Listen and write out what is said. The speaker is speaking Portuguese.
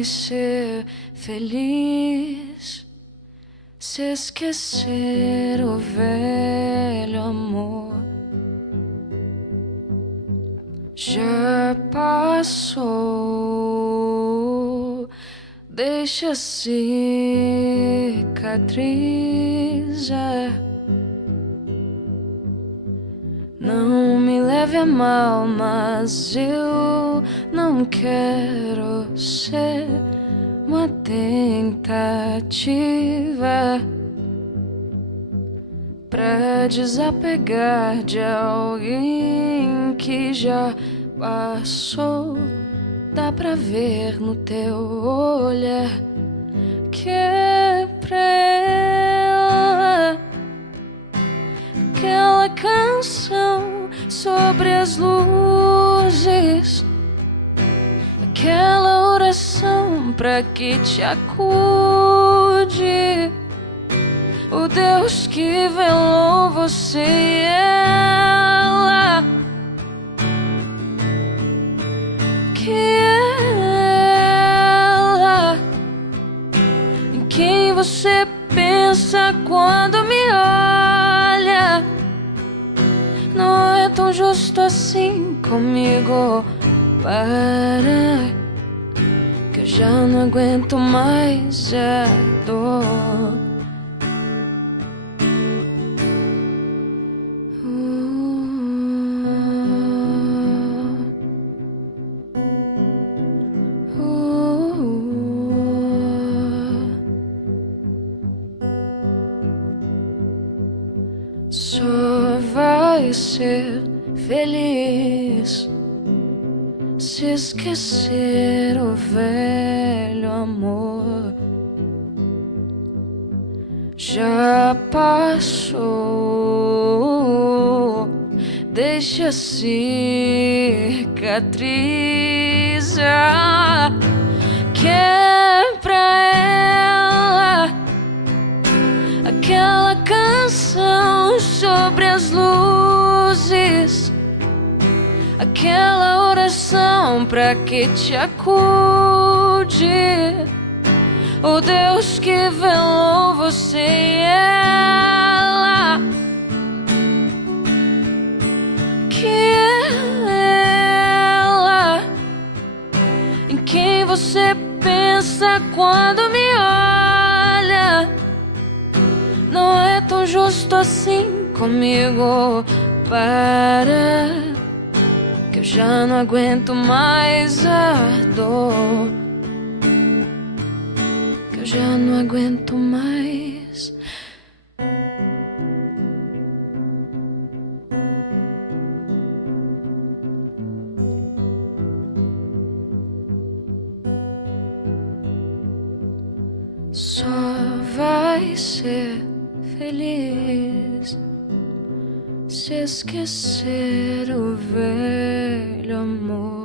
vai ser feliz se esquecer o velho amor. Já passou, deixa cicatriz. Não me leve a mal, mas eu não quero ser uma tentativa pra desapegar de alguém que já passou. Dá pra ver no teu olhar que é pra ela aquela canção sobre as luzes, aquela oração pra que te acude o Deus que velou você e ela, que ela em quem você pensa quando me olha. Não é tão justo assim comigo. Para, que eu já não aguento mais a dor. Só vai ser feliz se esquecer o velho amor. Já passou, deixa cicatriz. Que é pra ela aquela canção sobre as luzes, aquela oração pra que te acude o Deus que velou você e ela, que ela em quem você pensa quando me olha. Não é tão justo assim comigo. Para, que eu já não aguento mais a dor, que eu já não aguento mais. Só vai ser feliz se esquecer o velho amor.